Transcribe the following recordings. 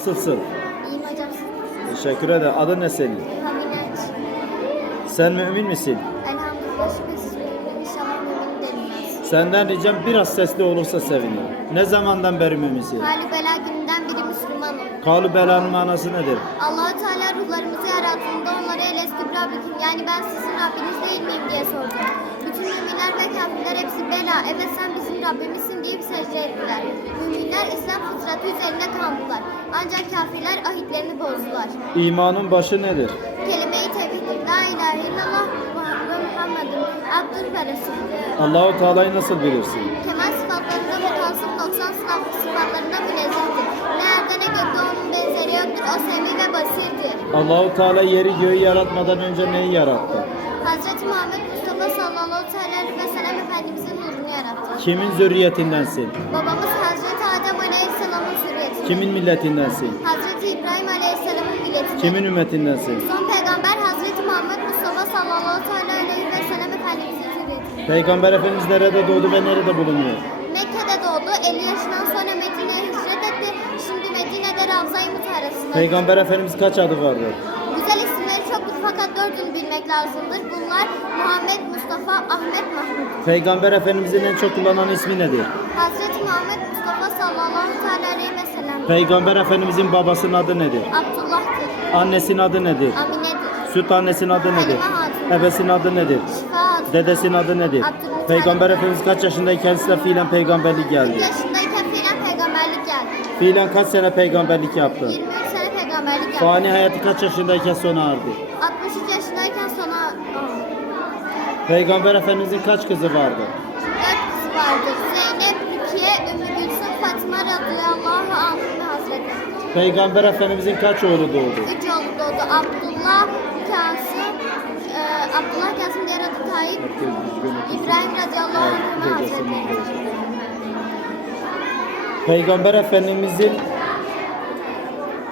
Nasılsın? İyiyim hocam. Teşekkür ederim. Adın ne senin? Sen mümin misin? Elhamdülillah şükür siz mümin inşallah mümin denilmez. Senden ricam biraz sesli olursa sevinirim. Ne zamandan beri müminsin? Hali bela gününden biri Müslüman olur. Kalu belanın manası nedir? allah Teala ruhlarımızı yarattığında onlara el estibra bütün yani ben sizin Rabbiniz değil miyim diye sordu. Bütün müminler ve kafirler hepsi bela evet sen bizim Rabbimizsin deyip secde ettiler. Müminler Fıtratı üzerine kaldılar. Ancak kafirler ahitlerini bozdular. İmanın başı nedir? Kelime-i tevhiddir. La ilahe illallah ve Muhammedun abdül ve resulü. Allahu Teala'yı nasıl bilirsin? Kemal sıfatlarında ve kalsın 90 sınav sıfatlarında münezzehtir. Ne erde ne gökte onun benzeri yoktur. O semi ve basirdir. Allahu Teala yeri göğü yaratmadan önce neyi yarattı? Hazreti Muhammed Mustafa sallallahu aleyhi ve sellem Efendimizin nurunu yarattı. Kimin zürriyetindensin? Babamız Kimin milletindensin? Hazreti İbrahim aleyhisselamın milletinden. Kimin ümmetindensin? Son peygamber Hazreti Muhammed Mustafa sallallahu aleyhi ve sellem Efendimizin. Peygamber Efendimiz nerede doğdu ve nerede bulunuyor? Mekke'de doğdu. 50 yaşından sonra Medine'ye hicret etti. Şimdi Medine'de Ravza-i Mutaharası'nda. Peygamber Efendimiz kaç adı vardır? Güzel isimleri çoktur fakat dördünü bilmek lazımdır. Bunlar Muhammed, Mustafa, Ahmet, Mahmud. Peygamber Efendimizin en çok kullanılan ismi nedir? Hazreti Muhammed Mustafa sallallahu teala aleyhi ve sellem. Peygamber Efendimizin babasının adı nedir? Abdullah'tır. Annesinin adı nedir? Amine'dir. Süt annesinin adı nedir? Ebesinin adı nedir? Şifa Dedesinin adı nedir? Abdülmuttalip. Peygamber Efendimiz kaç yaşındayken size fiilen peygamberlik 40 geldi? yaşındayken fiilen peygamberlik geldi. Fiilen kaç sene peygamberlik yaptı? 23 sene peygamberlik geldi. Fani hayatı kaç yaşındayken sona erdi? 63 yaşındayken sonra Peygamber Efendimizin kaç kızı vardı? 4 kızı vardır. Zeynep, Rukiye, Ümmü Gülsüm, Fatıma radıyallahu anh'ın hazretleri. Peygamber Efendimizin kaç oğlu doğdu? Üç oğlu doğdu. Abdullah, Kasım, e, Abdullah Kasım diğer adı Tayyip, İbrahim radıyallahu anh'ın hazretleri. Peygamber Efendimizin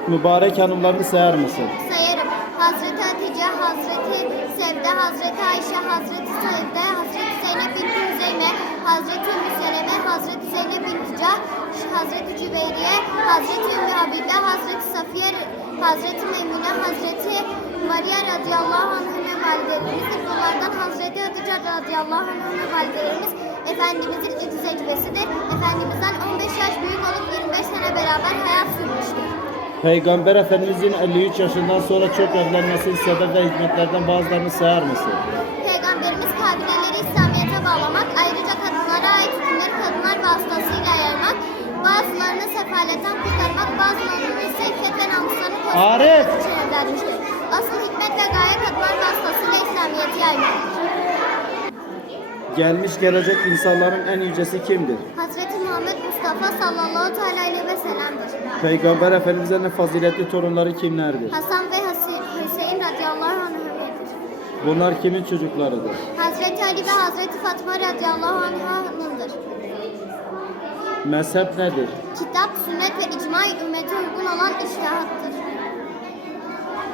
mübarek hanımlarını sayar mısın? Sayarım. Hazreti Hatice, Hazreti Sevde, Hazreti Ayşe, Hazreti Sevde, Hazreti Zeynep bin Hüzeyme, Hazreti Ümmü Seleme, Hazreti Zeynep bin Cahş, Hazreti Cüveyriye, Hazreti Ümmü Habibe, Hazreti Safiye, Hazreti Meymune, Hazreti Maria radıyallahu anh'ın validelerimizdir. Bunlardan Hazreti Hatice radıyallahu anh'ın validelerimiz Efendimizin ilk zecbesidir. Efendimizden 15 yaş büyük olup 25 sene beraber hayat sürmüştür. Peygamber Efendimizin 53 yaşından sonra çok evlenmesinin sebep ve hikmetlerden bazılarını sayar mısın? Peygamberimiz kabileleri İslamiyet'e bağlamak, ayrıca kadınlara ait hükümleri kadınlar vasıtasıyla yaymak, bazılarını sefaletten kurtarmak, bazılarını ise iffet ve namuslarını Arif! korumak için evlenmiştir. Asıl hikmet ve gaye kadınlar vasıtasıyla İslamiyet'i yaymaktır. Gelmiş gelecek insanların en yücesi kimdir? Hazreti Mustafa sallallahu aleyhi ve sellem'dir. Peygamber Efendimiz'in en faziletli torunları kimlerdir? Hasan ve Hüseyin radıyallahu anh'ındır. Bunlar kimin çocuklarıdır? Hazreti Ali ve Hazreti Fatma radıyallahu anh'ındır. Mezhep nedir? Kitap, sünnet ve icma ümmete uygun olan iştihattır.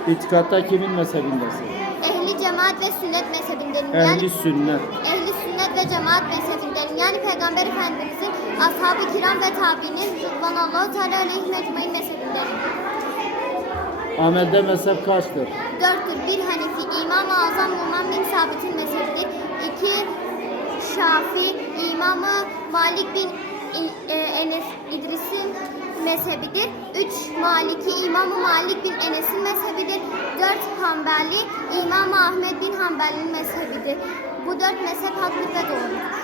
İtikatta kimin mezhebindesin? Ehli cemaat ve sünnet mezhebindenim. Ehli Yani sünnet. ehli sünnet ve cemaat mezhebindenim. Yani Peygamber Efendimizin ashab-ı kiram ve tabiinin Rıdvanallahu Teala aleyhi mecmain mezhebindenim. Amelde mezhep kaçtır? Dörttür. Bir Hanifi, İmam-ı Azam Numan bin Sabit'in mezhebidir. İki Şafi, İmam-ı Malik bin e, Enes İdris'in mezhebidir. Üç Maliki, İmam-ı Malik bin Enes'in mezhebidir. Dört Hanbeli, İmam-ı Ahmet bin Hanbel'in mezhebidir. Bu dört mezhep haklı ve doğru.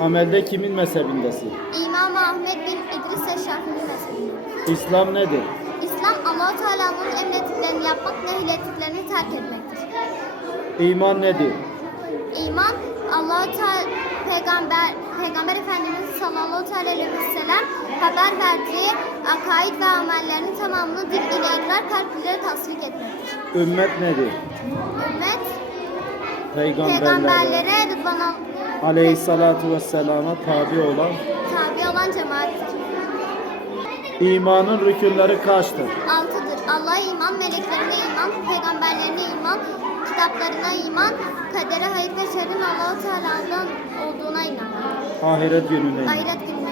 Amelde kimin mezhebindesin? İmam-ı Ahmet bin İdris ve Şafii'nin mezhebidir. İslam nedir? İslam Allah-u Teala'nın emrettiklerini yapmak, nehyettiklerini terk etmektir. İman nedir? İman Allah Teala Peygamber Peygamber Efendimiz sallallahu aleyhi ve sellem haber verdiği akaid ve amellerinin tamamını dil ile ikrar kalp ile tasdik etmektir. Ümmet nedir? Ümmet Peygamberlere peygamberlere rıdvana aleyhissalatu vesselama tabi olan tabi olan cemaattir. imanın rükünleri kaçtır? Altıdır. Allah'a iman, meleklerine iman, peygamberlerine iman, kitaplarına iman, kadere hayır ve şerrin Allah-u Teala'dan olduğuna inan. Ahiret gününe iman. Ahiret gününe.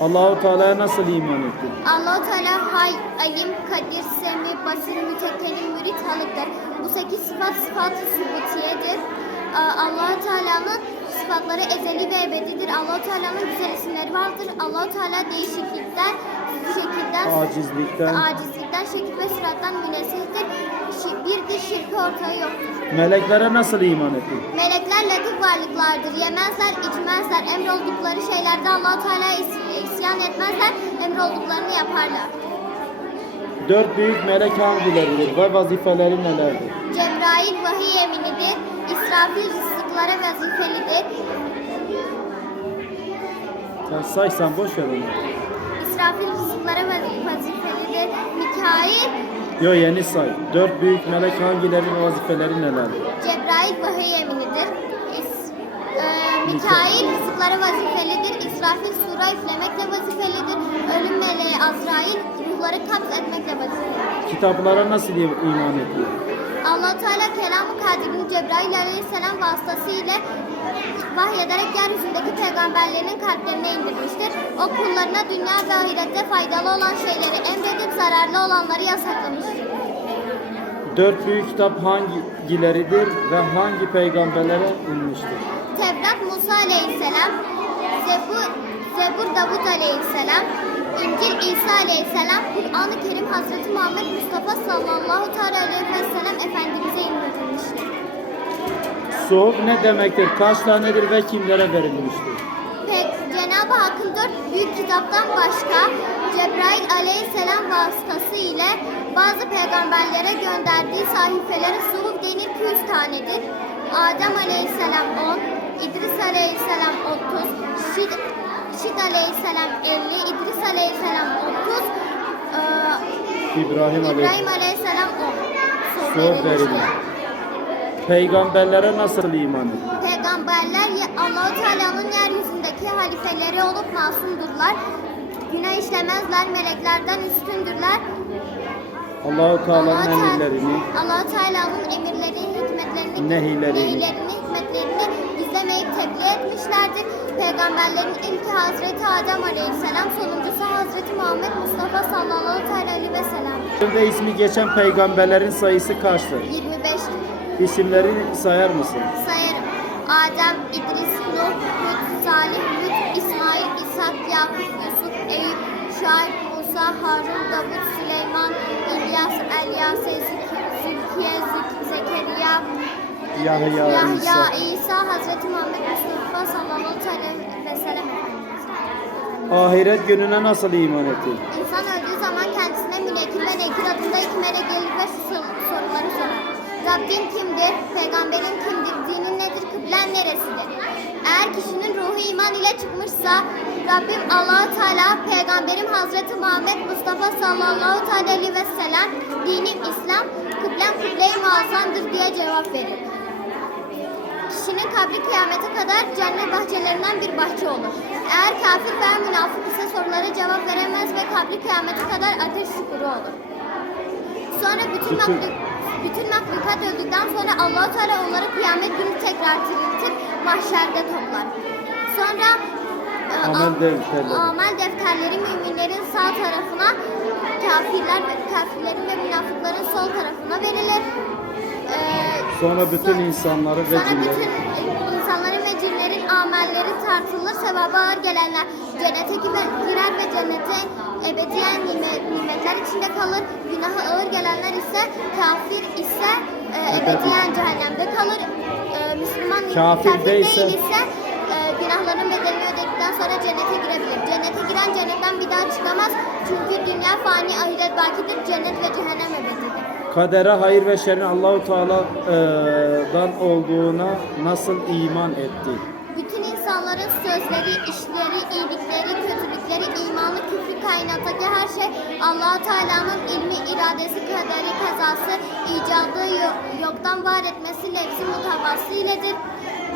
Allahu Teala'ya nasıl iman ettin? Allah-u Teala hay, alim, kadir, semi, basir, mütekelim, mürit, halıktır. Bu sekiz sıfat sıfat-ı sübutiyedir. allah Teala'nın sıfatları ezeli ve ebedidir. allah Teala'nın güzel isimleri vardır. allah Teala değişiklikten, şekilden, Acizlikten. acizlikten, şekil ve sırattan münezzehtir. Şi- Bir de şirki ortağı yoktur. Meleklere nasıl iman ettin? Melekler latif varlıklardır. Yemezler, içmezler. Emroldukları şeylerde allah Teala'ya is- isyan etmezler. Emrolduklarını yaparlar. Dört büyük melek hangileridir ve vazifeleri nelerdir? Cebrail vahiy eminidir. İsrafil rızıklara vazifelidir. Sen saysan boş ver onu. İsrafil rızıklara vazi- vazifelidir. Mikail, Yo yeni say. Dört büyük melek hangileri ve vazifeleri nelerdir? Cebrail vahiy eminidir. Mikail rızıklara vazifelidir. İsrafil sura üflemekle vazifelidir. Ölüm meleği Azrail ruhları kabz etmekle vazifelidir. Kitaplara nasıl iman ettin? allah Teala kelam-ı kadirini Cebrail aleyhisselam vasıtasıyla vahyederek yeryüzündeki peygamberlerin kalplerine indirmiştir. O kullarına dünya ve ahirette faydalı olan şeyleri emredip zararlı olanları yasaklamıştır. Dört büyük kitap hangileridir ve hangi peygamberlere inmiştir? Tevrat Musa aleyhisselam, Zebur, Zebur Davud aleyhisselam, İncil İsa aleyhisselam, Kur'an-ı Kerim Hazreti Muhammed Mustafa sallallahu teala aleyhi ve sellem Efendimiz'e indirilmiştir. Suhuf ne demektir? Kaç tanedir ve kimlere verilmiştir? Pek Cenab-ı Hakk'ın dört büyük kitaptan başka Cebrail aleyhisselam vasıtası ile bazı peygamberlere gönderdiği sahifelere suhuf denir ki 100 tanedir. Adem aleyhisselam 10, İdris aleyhisselam 30, Şid, Şid aleyhisselam 50, İdris aleyhisselam 30, eee, İbrahim İbrahim Aleyhisselam. aleyhisselam 10. Suhuf Suhuf verilmiştir. verilmiş. Peygamberlere nasıl iman ettin? Peygamberler Allah-u Teala'nın yeryüzündeki halifeleri olup masumdurlar. Günah işlemezler, meleklerden üstündürler. Allahu Teala'nın Teala- emirlerini, Allah-u Teala'nın emirleri, hikmetlerini, Nehilerini. nehilerini, hikmetlerini gizlemeyip tebliğ etmişlerdir. Peygamberlerin ilki Hazreti Adem Aleyhisselam, sonuncusu Hazreti Muhammed Mustafa sallallahu aleyhi ve sellem. İsmi geçen peygamberlerin sayısı kaçtır? 25 İsimlerini sayar mısın? sayarım. Adem, İdris, Nuh, Hud, Salih, Hud, İsmail, İshak, Yakup, Yusuf, Eyüp, Şuayb, Musa, Harun, Davut, Süleyman, İlyas, Elyas, Zülkiye, Zekeriya, Yahya, Yahya, İsa. İsa, Hazreti Muhammed Mustafa sallallahu aleyhi ve sellem Efendimiz. Ahiret gününe nasıl iman ettin? İnsan öldüğü zaman kendisine münekir ve nekir adında iki melek gelir ve şu sor- soruları sorar. Rabbin kimdir? Peygamberin kimdir? Dinin nedir? Kıblen neresidir? Eğer kişinin ruhu iman ile çıkmışsa Rabbim allah Teala Peygamberim Hazreti Muhammed Mustafa sallallahu aleyhi ve sellem dinim İslam, kıblem kıble-i muazzamdır diye cevap verir. Kişinin kabri kıyamete kadar cennet bahçelerinden bir bahçe olur. Eğer kafir veya münafık ise sorulara cevap veremez ve kabri kıyamete kadar ateş çukuru olur. Sonra bütün, mahluk, bütün mahlukat öldükten sonra allah Teala onları kıyamet günü tekrar diriltip mahşerde toplar. Sonra e, Amel am- defterleri. amel defterleri müminlerin sağ tarafına, kafirler ve kafirlerin ve münafıkların sol tarafına verilir. Sonra bütün insanları ve Sonra cinleri. bütün insanların ve cinlerin amelleri tartılır. Sevabı ağır gelenler cennete girer ve cennete ebediyen nimet, nimetler içinde kalır. Günahı ağır gelenler ise kafir ise e, ebediyen cehennemde kalır. E, Müslüman Kafir değilse- değil ise e, günahların bedelini ödedikten sonra cennete girebilir. Cennete giren cennetten bir daha çıkamaz. Çünkü dünya fani, ahiret bakidir. Cennet ve cehennem ebedidir. Kadere hayır ve şerrin Allahu Teala'dan olduğuna nasıl iman etti? Bütün insanların sözleri, işleri, iyilikleri, kötülükleri, imanı, küfrü, kainattaki her şey allah Teala'nın ilmi, iradesi, kaderi, kazası, icadı, yo- yoktan var etmesi, nefsi mutavası iledir.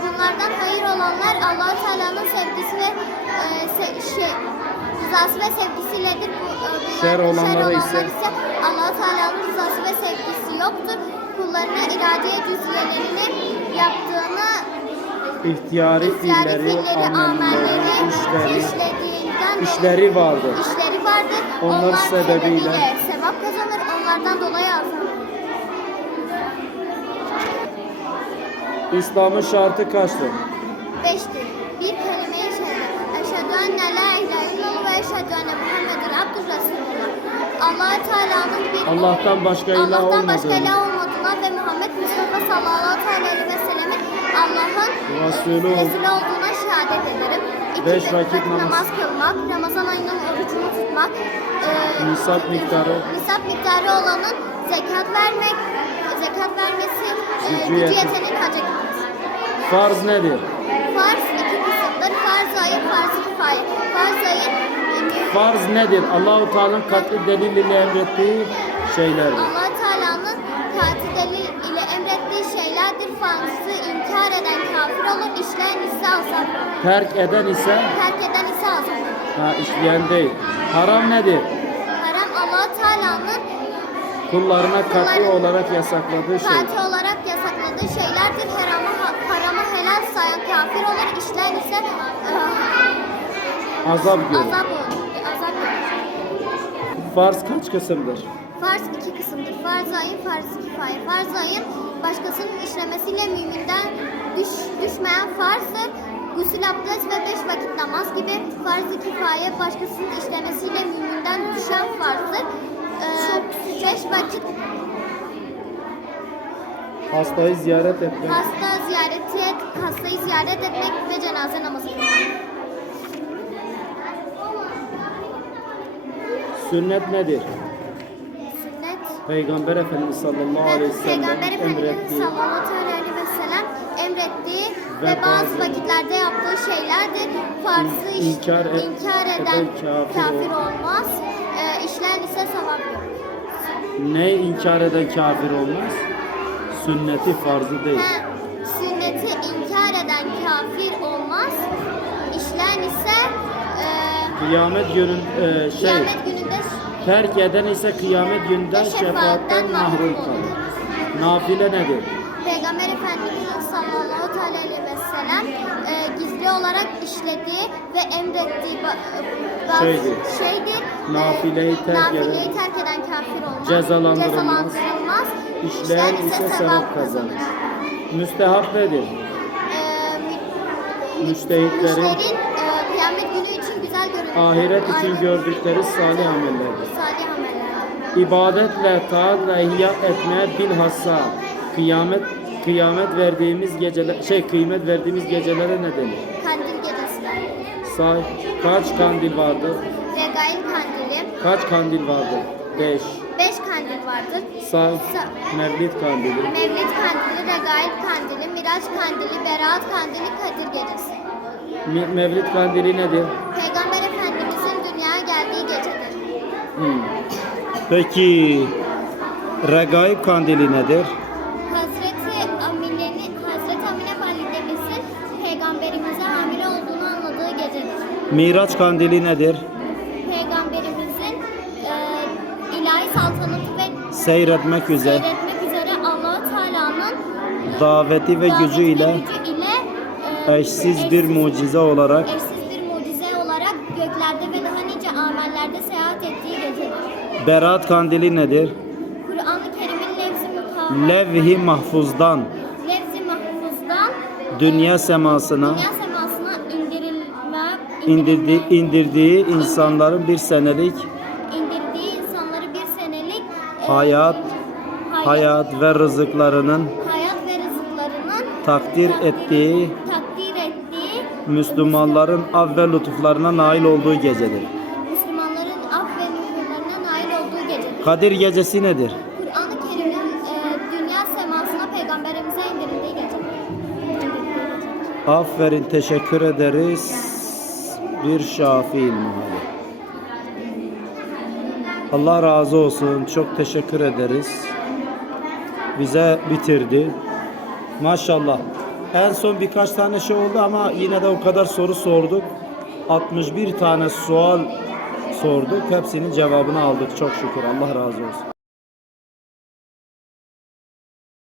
Bunlardan hayır olanlar allah Teala'nın sevgisi ve e, se- şey, rızası ve sevgisiyledir. Bu, e, Şer olanları ise- ise allah Teala'nın rızası ve sevgisi yoktur. Kullarına iradiye cüziyelerini yaptığını İhtiyari İhtiyari fiilleri, fiilleri, amelleri, işleri, işlediğinden işleri vardı. işleri vardır. Onlar sebebiyle. sevap kazanır. Onlardan dolayı azar. İslam'ın şartı kaçtır? Beştir. Bir kelime-i şehadet. Eşhedü enne la ilahe illallah ve eşhedü enne Muhammeden Resulullah. Allah Teala'nın bir Allah'tan başka ilah Allah'tan başka olmadığını. ilah olmadığına ve Muhammed Mustafa sallallahu aleyhi ve sellemin Allah'ın Resulü ol- Resulü olduğuna şehadet ederim. İki Beş vakit vakit namaz. namaz kılmak, Ramazan ayının orucunu tutmak, e, Nisap miktarı. nisap miktarı olanın zekat vermek, zekat vermesi, e, Gücü gücü yeten- yetenin hacca gitmesi. Farz nedir? Farz iki kısımdır. Farz ayın, farz kifaye. Farz ayın e, Farz nedir? Allahu Teala'nın katli delil ile emrettiği şeylerdir. allah Teala'nın katı delil ile emrettiği şeylerdir. Farzı inkar eden kafir olur, işleyen ise azap. Terk eden ise Terk eden ise azap. ha, işleyen değil. Haram nedir? Haram allah Teala'nın Kullarına katli olarak yasakladığı şey. katı olarak yasakladığı şeylerdir. Harama, harama helal sayan kafir olur, işleyen ise e, Azap görür. azap olur. Farz kaç kısımdır? Farz iki kısımdır. Farz ayın, farz kifaye. Farz ayın başkasının işlemesiyle müminden düş, düşmeyen farzdır. Gusül abdest ve beş vakit namaz gibi farz-ı kifaye başkasının işlemesiyle müminden düşen farzdır. Ee, beş vakit Hastayı ziyaret etmek. hasta ziyareti, hastayı ziyaret etmek ve cenaze namazı kılmak. Sünnet nedir? Sünnet Peygamber Efendimiz sallallahu aleyhi ve sellem Peygamber Efendimiz sallallahu aleyhi ve sellem emrettiği ve, Ve bazı vakitlerde yaptığı şeylerdir. Farzı iş- İnkar e- inkar eden kafir kafir, ol- olmaz. Ee, işleyen ise sevap ne inkar eden kafir olmaz? Sünneti farzı değil. He, sünneti inkar eden kafir olmaz. İşleyen ise e, Kıyamet günün e, şey kıyamet gününde terk eden ise kıyamet gününde Ve şefaatten mahrum kalır. Nafile nedir? Peygamber Efendimiz sallallahu aleyhi ve sellem e, gizli olarak işlediği ve emrettiği ba- e, Şeydir. şeydir. Nafileyi terk Nafileyi eden- terk eden kafir olmaz. Cezalandırılmaz. Cezalandırılmaz. İşleyen ise sevap kazanır. Müstehap nedir? E, mü- Müştehitlerin müşterin, e, kıyamet günü için güzel görünür. Ahiret için gördükleri salih amellerdir. Salih ameller. İbadetle, taatle ihya etmeye bilhassa kıyamet kıyamet verdiğimiz geceler şey kıymet verdiğimiz gecelere ne denir? Kandil gecesi. Say kaç kandil vardır? Regail kandili. Kaç kandil vardır? 5. Beş kandil vardır. Say Sa- Mevlid kandili. Mevlid kandili, Regail kandili, Miraç kandili, Berat kandili, Kadir gecesi. Mevlid kandili nedir? Peygamber Efendimizin dünyaya geldiği gecedir. Hmm. Peki Regaib kandili nedir? Hazreti Amine'nin, Hazreti Amine validemizin peygamberimize hamile olduğunu anladığı gecedir. Miraç kandili nedir? Peygamberimizin e, ilahi saltanatı ve Seyretmek üzere seyretmek üzere Allah Teala'nın daveti ve daveti gücü ile gücü ile e, eşsiz bir mucize olarak eşsiz Berat kandili nedir? Kur'an-ı Kerim'in levz-i Levh-i mahfuzdan levz-i mahfuzdan dünya semasına dünya semasına indirilme, indirdi, indirdiği insanların bir senelik indirdiği insanları bir senelik e, hayat, hayat, hayat ve rızıklarının hayat ve rızıklarının takdir ettiği takdir ettiği Müslümanların av ve lütuflarına nail olduğu gecedir. Müslümanların af ve nüfurlarına nail olduğu gecedir. Kadir gecesi nedir? Kur'an-ı Kerim'in e, dünya semasına peygamberimize indirildiği gecedir. Aferin teşekkür ederiz. Bir şafi ilmihali. Allah razı olsun. Çok teşekkür ederiz. Bize bitirdi. Maşallah. En son birkaç tane şey oldu ama yine de o kadar soru sorduk. 61 tane sual sorduk. Hepsinin cevabını aldık çok şükür. Allah razı olsun.